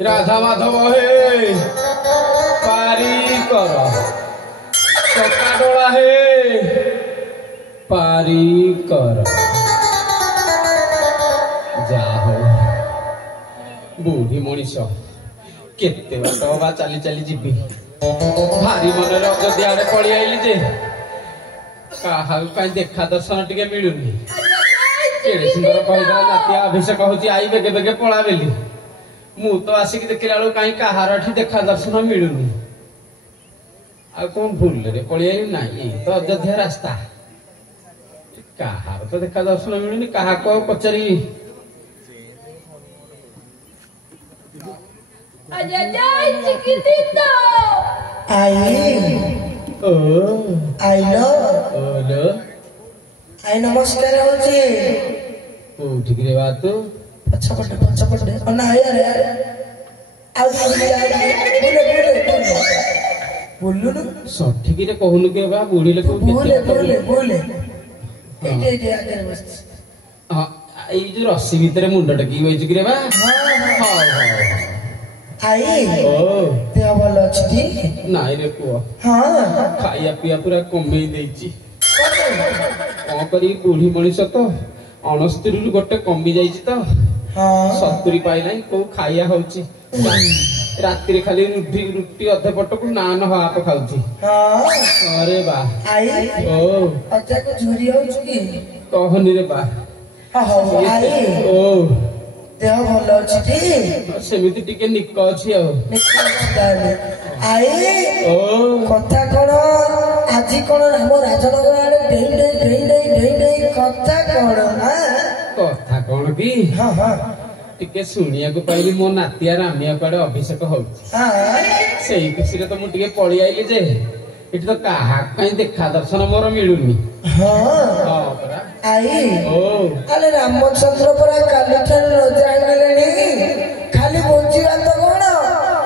राधा माधव हे पारी कर चका डोला हे पारी कर जा हो बुढ़ी मनीष केते बाट बा चली चली जीवी भारी मन अयोध्या आड़े पड़ी आईली जे क्या देखा दर्शन टे मिलूनी केड़े सुंदर कहला नातिया अभिषेक होची आई बेगे बेगे पड़ा बेली मु तो आसिक देखला बेलू कहीं कहार देखा दर्शन मिलूनी आ कौन भूल रे पड़ी आई ना तो अयोध्या रास्ता कहार तो देखा दर्शन मिलूनी क्या को पचारि आई नमस्कार होची कोठी रे बात पछपटे ना यार आ बोलू न सठिक रे कहनु के बा बुढ़ी लोक बोले एटे आगे बस हां ए जो रस्सी भीतर मुंड टकी होई रे बा हां आई ओ देह भल अछि नाई रे पुआ हां खाइया पिया पूरा कमेई देछि कौन करी बुढ़ी मनीष तो 69 रु गोटे कमी जाइछि तो हां 70 पाइलाई को खाइया होछि रात्रि रे खाली रुटी अधे पट को नान हाप खाउछि हां अरे बा आई ओ अच्छा को झुरी होछ की कहनी रे बा हां आई ओ देह भल अछि सेमिति टिके निक अछि आ आई ओ कथा कोन आजी कोन हम राजनगर आड़े ढेई कथा कोन की हां हां टिके सुनिया को पाइली मो नातिया रामिया कड़े अभिषेक होउछि हां सेही खुशी रे तो मु टिके पड़ी आइली जे इट तो काहा कहीं देखा दर्शन मोर मिलुनी हां हां परा आई ओ अरे रामचंद्र परा काली ठार रजा आइलेनी खाली बोंजीवा तो कोन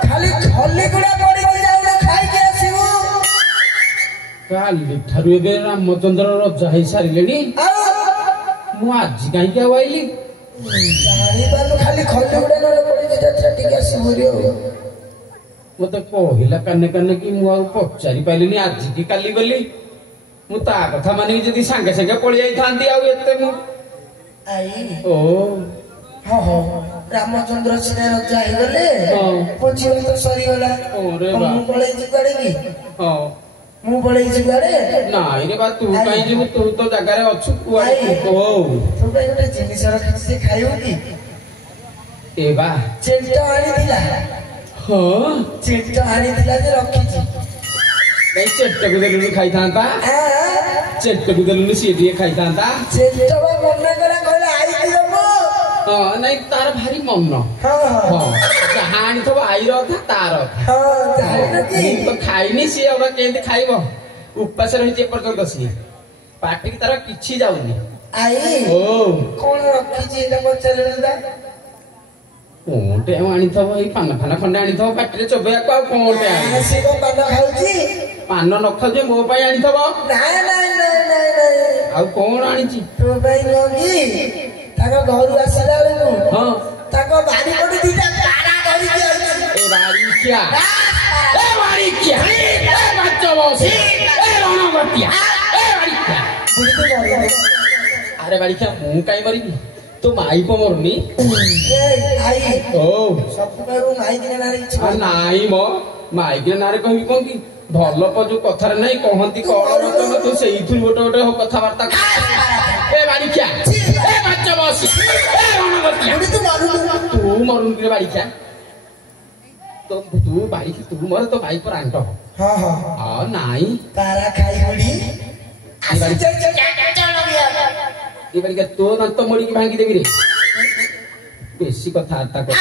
खाली खल्ली गुडा पड़ी जाऊ खाई के आसीबो काली ठारु एबे रामचंद्र रजा हे सारिलेनी मु आज कहीं के आइली जानी बालो खाली खल्ली गुडा न पड़ी जा ठीक आसीबो रे मते कहला कन्ने कन्ने कि मु पचारि पाइलिनी आज की काली बोली मु ता कथा मानि जदी संगे संगे पड़ी जाई थांती आ एते मु आई ओ हां हां रामचंद्र सिने रजा हे गले हां पछी तो सरी होला ओरे बा मु पळै जिगाड़े की हां मु पळै जिगाड़े नाई रे बा तू काई जे तू तो जगह रे अछु कुआई ओ तू काई गोटे जिनिस रखछि खाइयो की ए बा चेंटा आनी दिला हां चेंटा आनी दिला जे रखछि कई चट्ट को देलु खाई थांता चट्ट को देलु सी दिए खाई थांता चेंटा बा मन्ना करा कहले आई दिलमो हां नहीं तार भारी मन हां हां कहानी तो आई रो था तार हां जाने की तो खाइनी सी अब केंति खाइबो उपास रही जे पर्यंत सी पार्टी की तरह किछि जाउनी आई ओ कोन रखछि न चलनदा कोंटे आनी थबो ई पान फाना खंडे आनी थबो पाटी रे चोबया को कोंटे आनी से को पान खाउछि पान न खजे मो पई आनी थबो नहीं आ कोन आनी छि तो भाई नगी ताको घर आसिला बेलु हां ताको बाड़ी कोटी दीटा तारा धरि के आइछि ए बाड़ी क्या ए बच्चा बस ए रणगतिया ए बाड़ी क्या बुढ़ी तो मरे अरे बाड़ी क्या मु काई मरिबी तो माई को मरनी ए आई ओ सब करू माई के नारे आ नाई मो माई के नारे कहबी कोन की भल प जो कथा रे नै कहंती कोन तो तू सेही थुर गोटे गोटे हो कथा वार्ता ए बाड़ी क्या ए बच्चा बस ए रणगतिया बुढ़ी तो मारू तू मरुन के बाड़ी क्या तो तू बाड़ी की तू मर तो भाई पर आंट हां हां आ नाई तारा खाई बुढ़ी ये बालिका तो दांत मोड़ी की भांगी देवी रे बेसी कथाबार्ता कर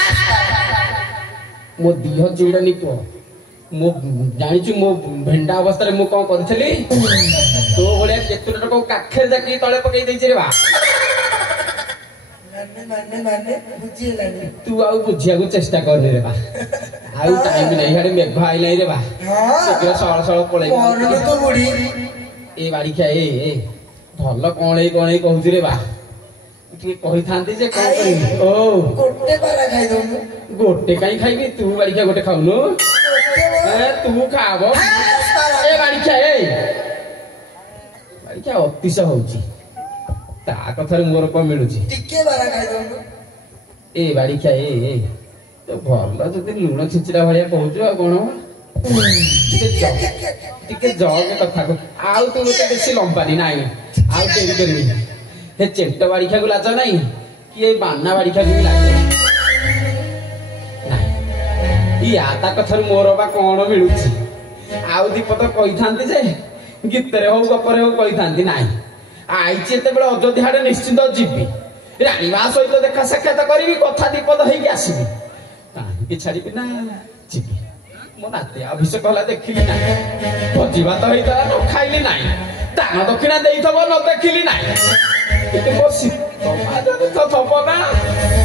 मो दीह जोड़ानी पुओ मो जानिछु मो भेंडा अवस्था मु कौन करथली तो भलिया केतुटा को काखेर जाकी तळे पकई दैछ रे बा माने बुझी लानी तू आउ बुझिया को चेष्टा करनी रे बा आउ टाइम नहीं हाडे मेघ आइलाई रे बा केकरा सळ सळ पळै कोन तो बुढ़ी ए बाड़ी क्या ए भल कणई कणई कहूची रे बा टिके कहि थांती जे कोन करी ओ गोटे बारा खाई दो गोटे काई खाइबी तू बाड़ी क्या गोटे खाउनु ए तू खाबो ए बाड़ी क्या अतिश होची ता कथार मोर को मिलुची टिके बारा खाई दो ए बाड़ी क्या तो भल जदि लुण छिचिरा भलिया कहूछु आ कोन टिके जग कथा को आउ तू तो बेसी लंबानी नाही आउ तेरी करबी हे चेंट बाड़ी खा को लाज नाही कि ए बान्ना बाड़ी खा को लाज नाही ई आता कथार मोर बा कोन मिलुची आउ दीपत कहि थांती जे गीतरे हो गपरे हो कहि थांती नाही आइचे एते बेले अयोध्या हाडे निश्चित जीबी रानी बा सहित देखा साक्षात करिवि कथा दीपद होइकी आसीबि काहे छाड़िबि ना जीबी मो नाते अभिषेक होला देखिली ना भोजी भात होइता न खाइली नाही दान दक्षिणा देइथबो न देखिली नाही एते बसी समाज तो थपना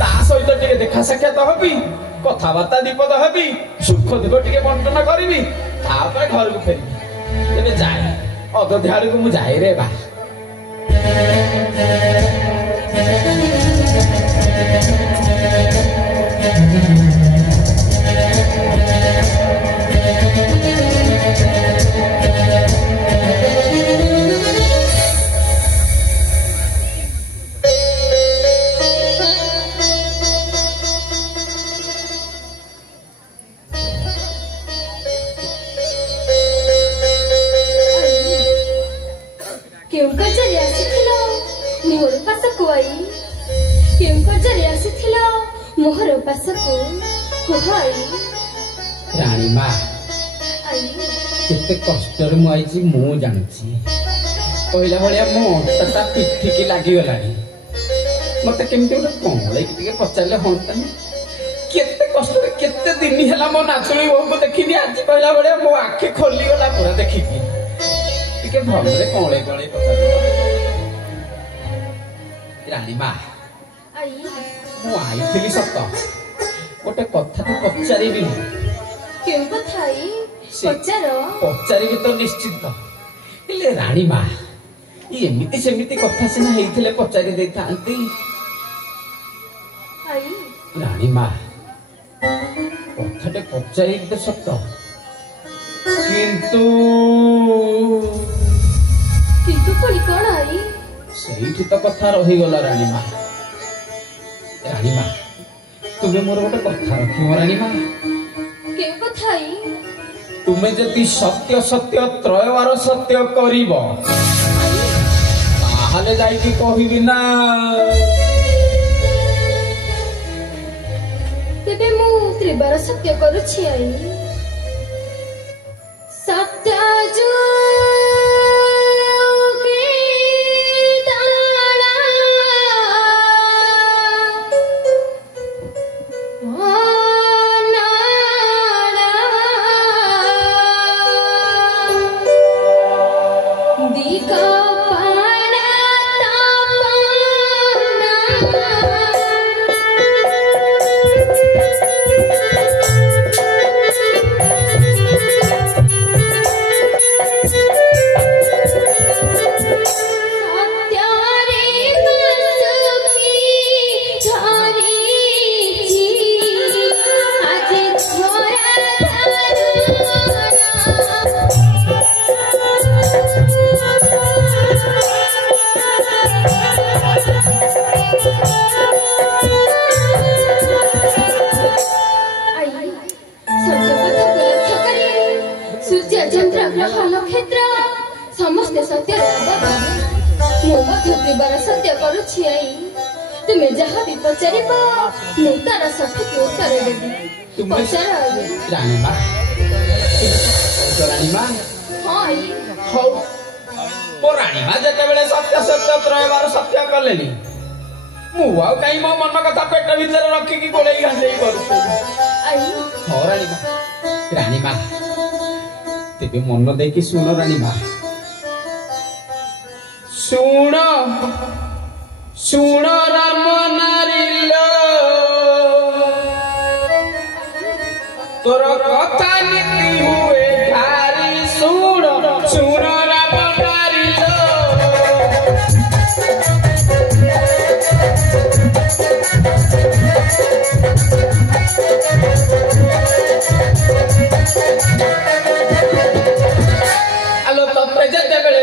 ता सहित टिके देखा साक्षात होबि कथा बार्ता दीपद होबि सुख दुख टिके बंटन करिवि तापर घर को फेरि एबे जाय अयोध्या को मु जाय रे बा मोहर पासको कुहाई रानी मा केते कष्टर मु आइची मु जानछि पहिला भलिया मो तता पिठी की लागि गलानी मते केमते उठे कोंले कि टिके पचारले होंतानी केते कष्टर केते दिन हैला मो नाचुली वो को देखिनी आज पहिला भलिया मो आखि खोली गला पूरा देखिकी टिके भलरे कोंले कोंले पचार रानी मा आई मु आइथिली सत गोटे कथा तो पचारिबि केउ कथाई पचारिबि तो निश्चित इले रानी मा ई एमिति सेमिति कथा सिना हेइथिले पचारि देथांती आई रानी मा कथाटे पचारि तो सत किंतु पुणी कोन आई सेठी तो कथा रही गला रानी मा तुम्हें मोर गोटे कथा रखिब रानी मा केउ कथाई तुम्हें जदि सत्य सत्य त्रयवार सत्य करिब ताहाले जाइकी कहिबि ना तेबे मु त्रिवार सत्य करूछि आई सत्य जो समस्ते सत्य त्रिवार सत्य करुछि आई तुमे जहा भी पचारिब मु तार सठिक उत्तर देबी पचार रानी मा हां आई हो ମୋ ରାଣୀମା ଯେତେବେଳେ ସତ୍ୟ ସତ୍ୟ ତ୍ରୟବାର ସତ୍ୟ କଲେନି ମୁଁ ଆଉ କାଇଁ ମୋ ମନ କଥା ପେଟ ଭିତରେ ରଖିକି ଗୋଳେଇ ଘାଣ୍ଟେଇ କରୁଛି ହଁ ରାଣୀମା ତେବେ ମନ ଦେଇକି ଶୁଣ ରାଣୀମା ଶୁଣ ଶୁଣ ରାମ ନାରୀଲ ତୋର କଥା ନୀତି ହୁଏ ଭାରି ଶୁଣ ଶୁଣ ରାମ ନାରୀଲ ଆଲୋ ତତେ ଯେତେବେଳେ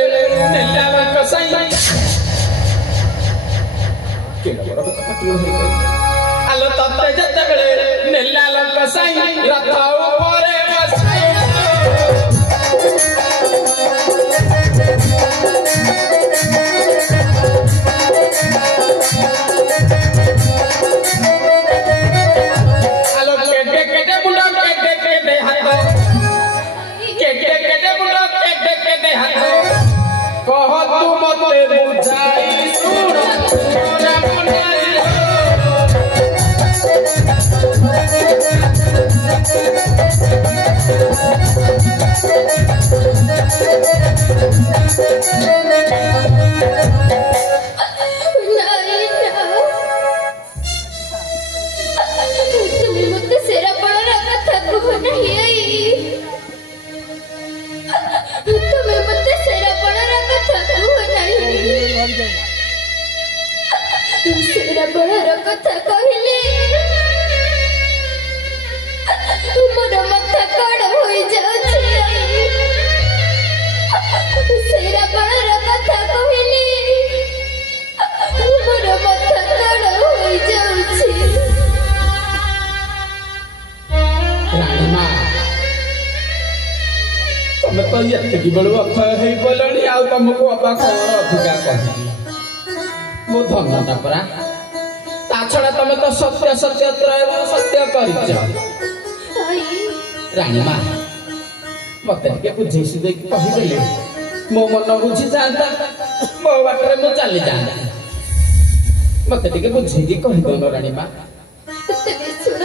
ନେଲା ବାଙ୍କ ସାଇ ଆଲୋ ତତେ ଯେତେବେଳେ ନେଲା ଲଙ୍କ ସାଇ ରଥ ଉପରେ ବସାଇ ଆଲୋ କେଟେ କେଟେ ମୁଣ୍ଡ କେଟେ କେଟେ ହାତ କେଟେ କେଟେ ମୁଣ୍ଡ କେଟେ କେଟେ ହାତ କହ ତୁ ମତେ ବୁଝାଇ ଶୁଣ ରାମ ନାରୀଲ तुम्ही मत सेरा पळाला कथा कुह नाही तुम्ही मत सेरा पळाला कथा कुह नाही सेरा पळाला कथा कहिले मोर माथा कण होई जाउछे सेरा पळाला कथा कहिले मोर माथा कण होई जाउछे ରାଣୀମା ତମେ ତ ଏତିକି ବେଳୁ ଅଥୟ ହେଇ ପଡ଼ିଲଣି ଆଉ ତମକୁ ଅବା କଣ ଅଧିକା କହିବି ମୋ ଧନଟା ପରା ତା ଛଡା ତମେ ତ ସତ୍ୟ ସତ୍ୟ ତ୍ରୟ ସତ୍ୟ କରିଛ ରାଣୀମା ମତେ ଟିକେ ବୁଝେଇ ସୁଝେଇକି କହିଦେଲେ ମୋ ମନ ବୁଝି ଯାଆନ୍ତା ମୋ ବାଟରେ ମୁଁ ଚାଲି ଯାଆନ୍ତି ମତେ ଟିକେ ବୁଝେଇକି କହିଦଉନ ରାଣୀମା ତେବେ ଶୁଣ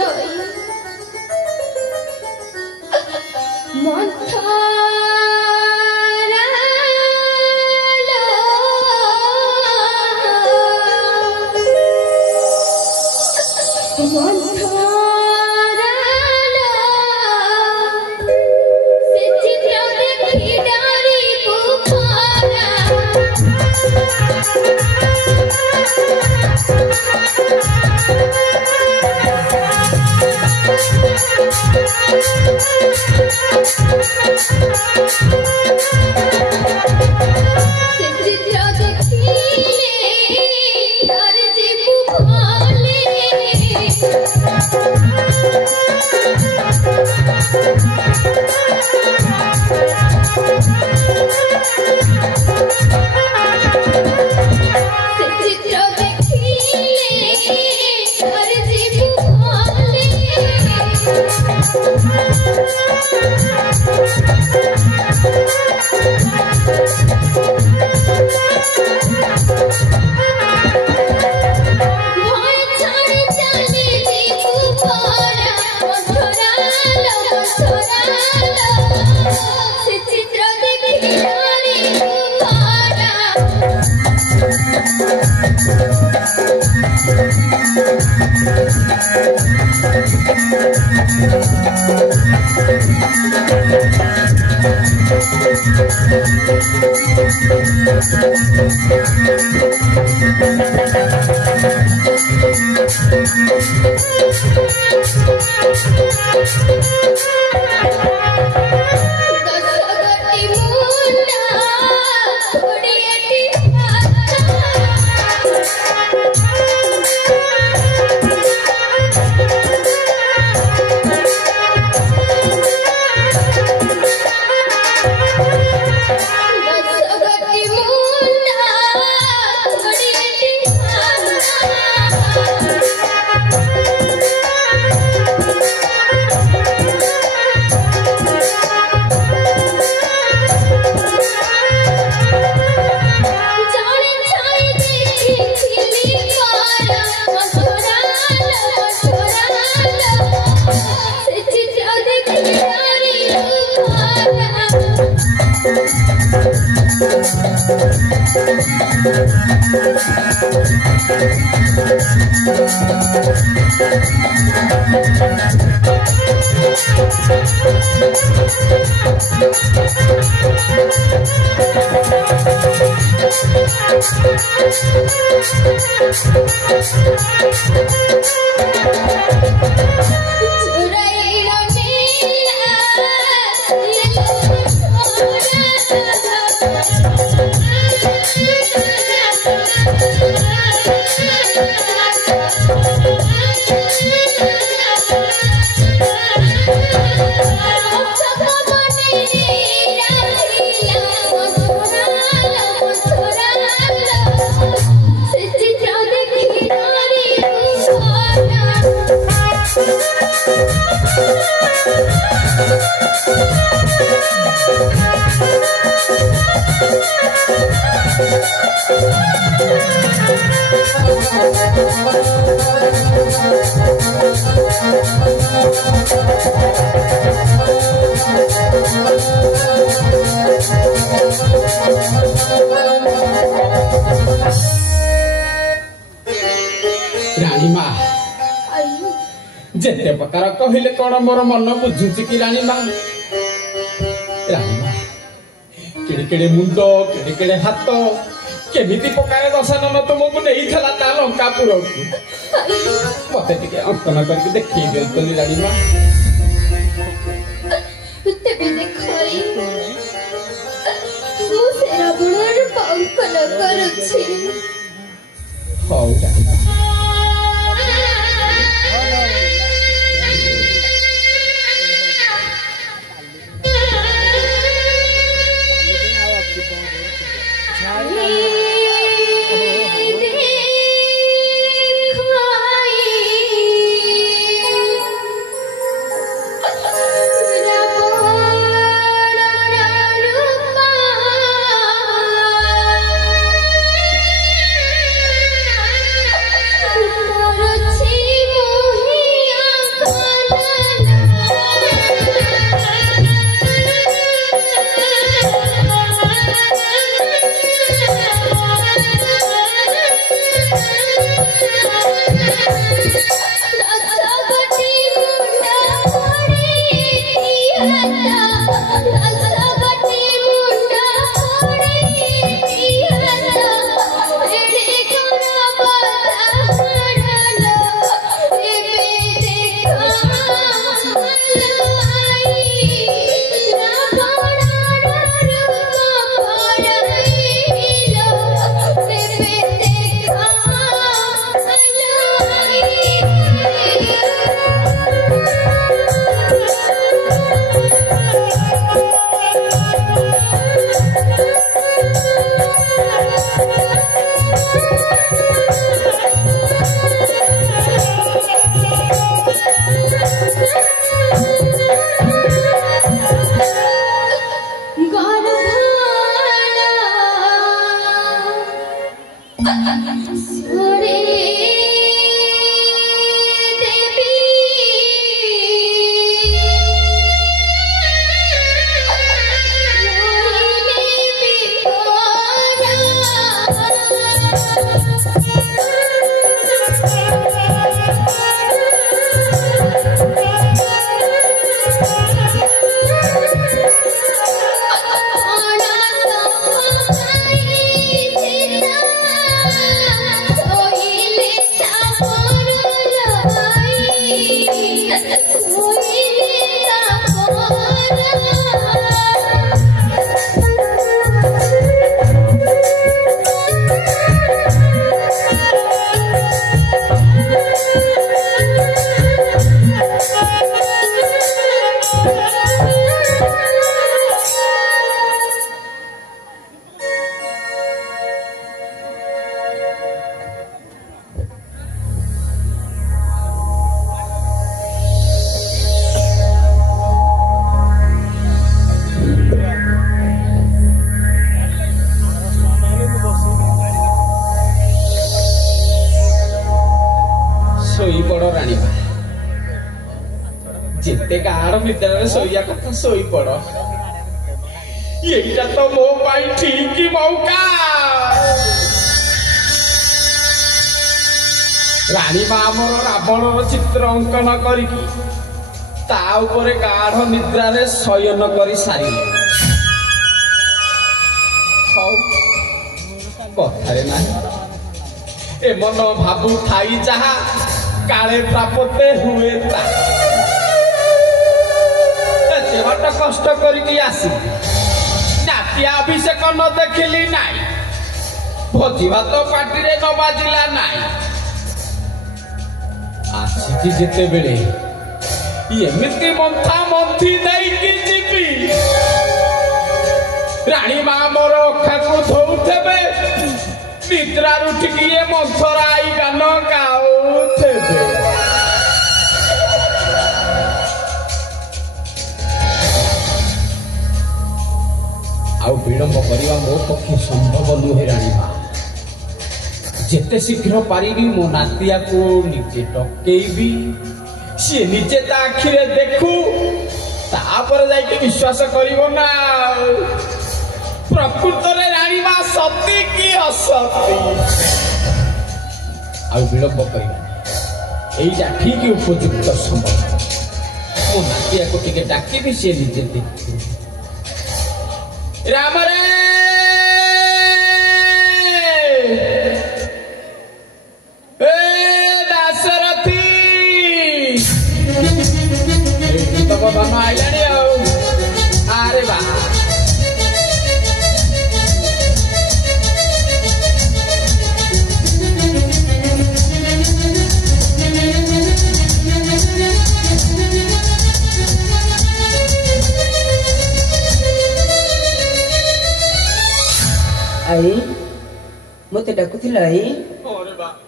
रानीमा जेते प्रकार कहले कौन मोर मन बुझुची कि रानीमा रानीमा केड़े केड़े मुंड केड़े केड़े हाथ केमिति प्रकार दशानन तुमको नहीं थला ता लंकापुर मते टिके अंकन करके देखि देलतली रानीमा तेबे देखई मु सेरा बुणर अंकन करूछि हौ रानीमा जिते गाड़ निद्रा सोया कथा सोई पड़ ये तो मो पाई ठीक मौका ରାଣୀ ମା ଆମର ରାବଣର ଚିତ୍ର ଅଙ୍କନ କରିକି ତା ଉପରେ ଗାଢ ନିଦ୍ରାରେ ଶୟନ କରି ସାରିଲେ। ହଉ କଥାରେ ନାହିଁ ଏ ମନ ଭାବୁ ଥାଇ ଯାହା କାଳେ ପ୍ରାପତେ ହୁଏ ତାହା। ଏତେ ବାଟ କଷ୍ଟ କରିକି ଆସି ନାତିଆ ଅଭିଷେକ ନ ଦେଖିଲି ନାଇଁ, ଭୋଜି ଭାତ ପାଟିରେ ନ ବାଜିଲା ନାଇଁ। ଆସିଛି ଯେତେବେଳେ ଏମିତି ମନ୍ଥା ମନ୍ଥି ଦେଇକି ଯିବି, ରାଣୀ ମା ମୋର ଅଖାକୁ ଧଉଥିବେ, ନିଦ୍ରାରୁ ଉଠିକି ମନ୍ଥରାଇ ଗାନ ଗାଉଥିବେ। ଆଉ ବିଳମ୍ବ କରିବା ମୋ ପକ୍ଷେ ସମ୍ଭବ ନୁହେଁ ରାଣୀ ମା। ଯେତେ ଶୀଘ୍ର ପାରିବି ମୋ ନାତିଆକୁ ନିଜେ ଡକେଇବି, ସିଏ ନିଜେ ତା ଆଖିରେ ଦେଖୁ, ତାପରେ ଯାଇକି ବିଶ୍ୱାସ କରିବ ନା ପ୍ରକୃତରେ ରାଣୀ ମା ସତୀ କି ଅସତୀ। ଆଉ ବିଳମ୍ବ କରିବା ଏଇଟା ଠିକ ଉପଯୁକ୍ତ ସମୟ। ମୋ ନାତିଆକୁ ଟିକେ ଡାକିବି, ସିଏ ନିଜେ ଦେଖୁ। ରାମରେ ଦାଶରଥୀ ତମ ବାମା ଆଇଲାଣି ଆଉ। ଆରେ ବା आई मत डाकुथिला आई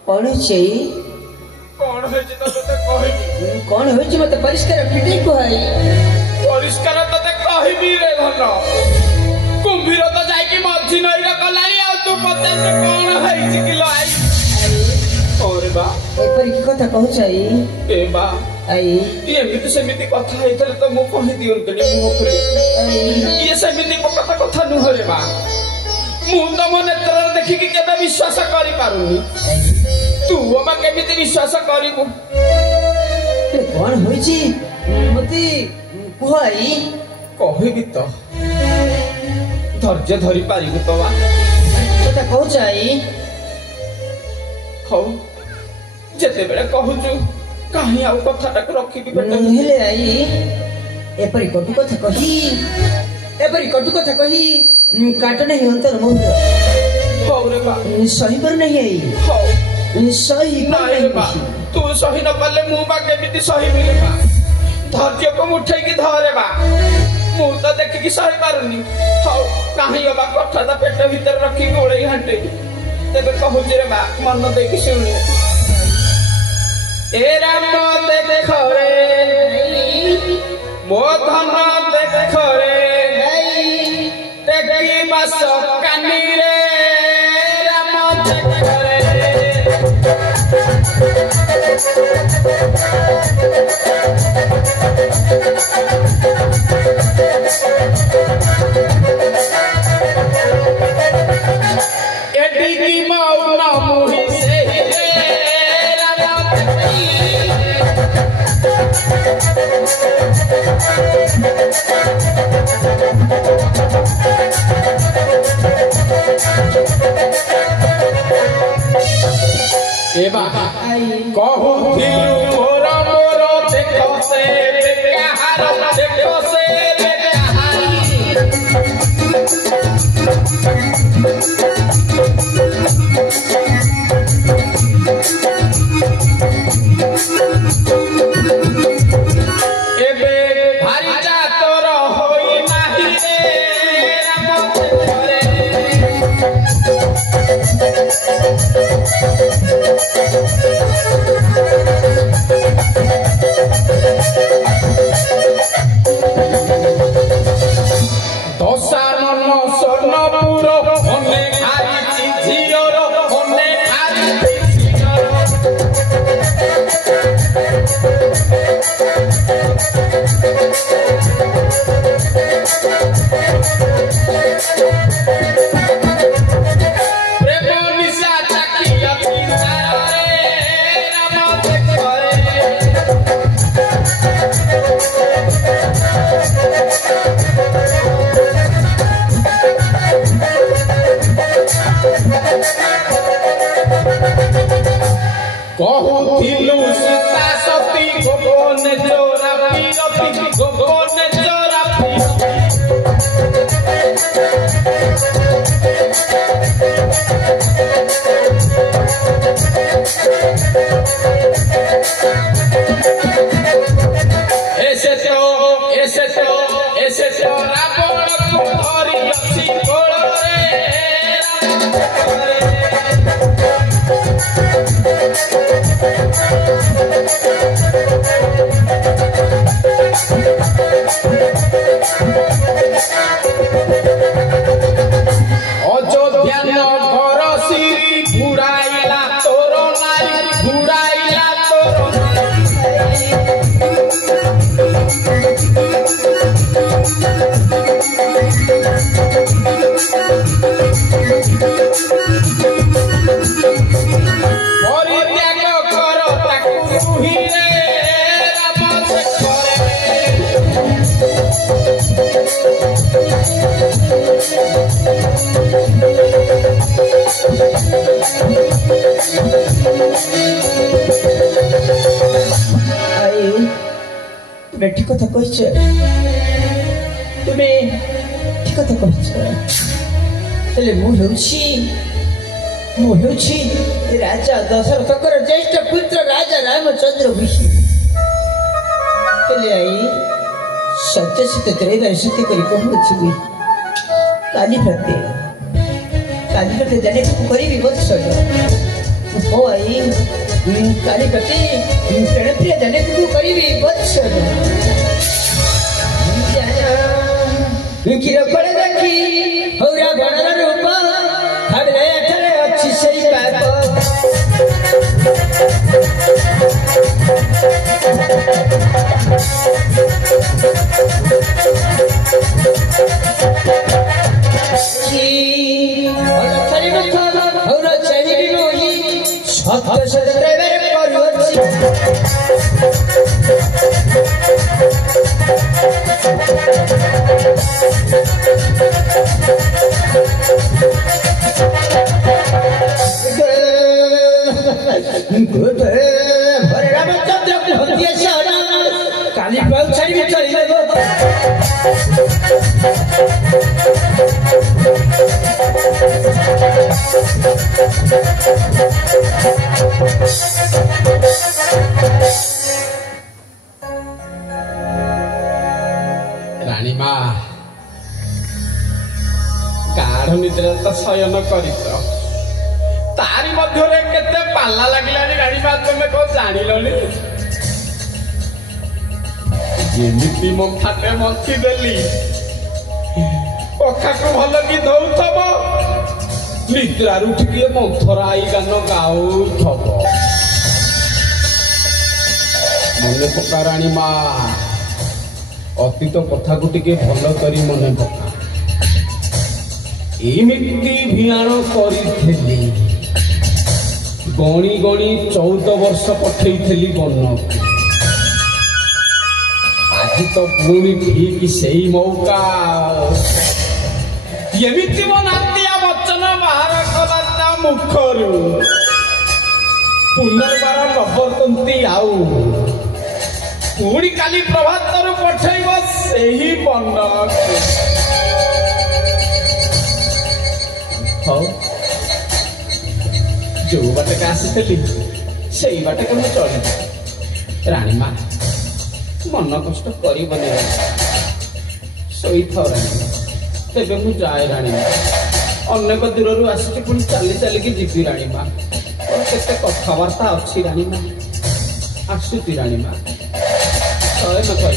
कौन होछि कौन होछि तते कहबी कौन होछि मत परिष्कार फिटे को आई परिष्कार तते कहबी रे धन कुंभीर तो जाई कि मझी नई रे कलानी आ तू पचास कौन होइछि कि लो आई ओरे बा एपरि की कथा कहू छाई ए बा आई एमिति सेमिति कथा हेतले तो मु कहि दियंतनी मु खोली आई ये सेमिति कथा नुह रे बा मु तम नेत्र देखिकी केबे विश्वास करि पारुनी तू ओबा केमिति विश्वास करिबु कौन होइछि मते कुहाई कहबी तो धैर्य धरि पारिबु तो बा कथा कहू छाई हौ जेते बेले कहूछु काहे आ कथाटाक रखिबी बेटा हेले आई एपरि कटु कथा कही काट नहीं अंतर मोहर हौ रे बा सही पर नहीं आई हौ सही नाइ रे बा तू सही न पाले मु बा केमिति सही मिले बा धैर्य को उठै की धरे बा मु तो देखि की सही पारुनी हौ काहे बा कथाटा पेट भीतर रखी गोळै घाटे तेबे कहूछि रे बा मन देखि सुनी ए राम देख रे मो धन देख रे देखी बस कानी रे राम देख रे एडी की मौना मुही से रे राम ए बाबा कहू थिलु मोर मोर देखो से बेकार देखो से बेकार एबे भारी जातर होई नाही रे राम रे दशानन सोनपुर मने खाई चिझी कहूथिलु सीता सती गोपन चोरा पीरती गोपन चोरा ऐसे तो रावण को धरी अछि कोल रे अयोध्या नगर सिरी बुड़ाइला तोर नारी बुड़ाइला तोर परित्याग कर ताकू रुहिरे राम तुम्हें ठीक कथा कहिछ तुम्हें ठीक कथा कहिछ हेले मु हेउछि राजा दशरथकर ज्येष्ठ पुत्र राजा रामचंद्र विषय हेले आई सत्य सत्य तेरे सत्य करी कहूछि काली प्रति जाने को करी विवत्स ओ आई काली प्रति प्रेम प्रिय जाने को करी विवत्स किरो करे देखी हौरा गणर रूप हडले अठले अच्छी सही पाप की और छरी न खाना हौरा छरी भी नोही सत्य सत्य मेरे काली पाऊ छाड़ी भी चली रानी मा गाढ़ निद्रा तो शयन कर तारी मध्य केते पाला लगिलानी रानी मा तुम कौन जानिलनी जेमिति मथाटे मथी देली पखा को भल कि दौथब निद्रार उठिकी मंथराई गान गाउथब मने पका रानी मा अतीत कथा को टिके भल करी मने पका एमिति भियाण करी गणी गणी 14 वर्ष पठेई बन आज तो पुणी ठीक सही मौका एमिति मो नातिया वचन बाहर कला मुखरू पुनर्बार नवतंती आउ पुणी काली प्रभातर पठेब सही बन जो बाटे आसी से बाटे मुझे चल रानी माँ मन कष्ट कर शोई था रानी तेरे मु जाए रानी माँ अनेक दूर आसी पुणी चली चलिकी जीवी रानी माँ और केते कथबार्ता अच्छी रानी माँ आसुची रानी माँ शयन कर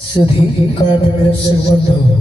सुधी काल में मेरा सिर बंद हो